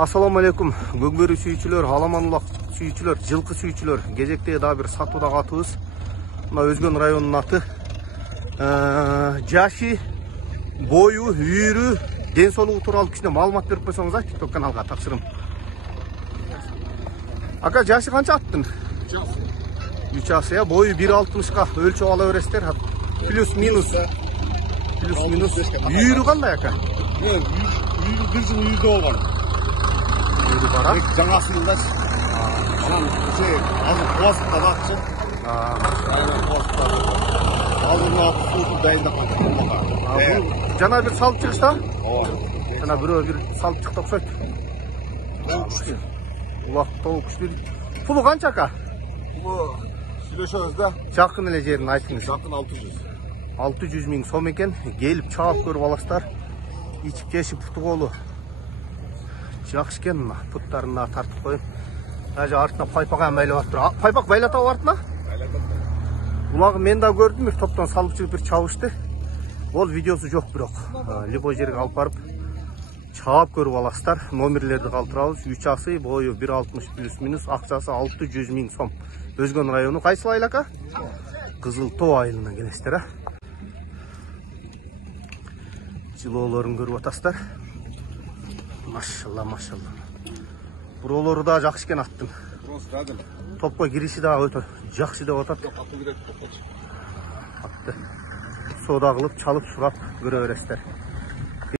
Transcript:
Assalamu alaikum. Көкбөрү сүйүүчүлөр, аламанлык сүйүүчүлөр, жылкы сүйүүчүлөр. Кезекте да бир сатуудагы атыбыз. Мына Өзгөн районунун аты. Жашы, бою, үйүрү, ден соолугу тууралуу кичине маалымат берип койсоңуз а, TikTok каналга тапшырым. Ака, жашы канча аттын? 3 асы я, бою 1.60га өлчөп ала бересиздер. Плюс-минус. Плюс-минус. Үйүрү кандай ака? Үйүрү 1 жыл үйүрдө болгон. Үйүрү бара. Жаңасында. Анан азыр кубасыкта атчы. Алдына суу дайындап калдым. Жана бир салып чыгышта? Жана бирөө бир салып чыкты окшойт. Улактоо күчтүү. Пулу канча ака? Бул сүйлөшөбүз да. Жакын эле жерин айтыңыз. Жакын 600. 600 миң сом экен. Келип чаап көрүп аласыздар. Ичип жешип путуголу. Жакшы экен, мына путтарына тартып коюп. Ажа артына пайпак байлап атып. Пайпак байлатабы артына? Булагы мен да көрдүм, бир топтон салып чыгып бир чабышты. Ол видеосу жок бирок. Любой жерге алып барып чаап көрүп аласыздар. Номерлерди калтырабыз. 3 асы, бою 1.60 плюс-минус, акчасы 600 миң сом. Өзгөн району кайсы айыл ака? Кызыл Тоо айылынан келесиздер, а? Жылоолорун көрүп атасыздар. Машалла, машалла. Буроолору да жакшы экен аттын. Топко кириши да өтө жакшы деп атат. Атты соода кылып, чалып, сурап көрө бересиздер.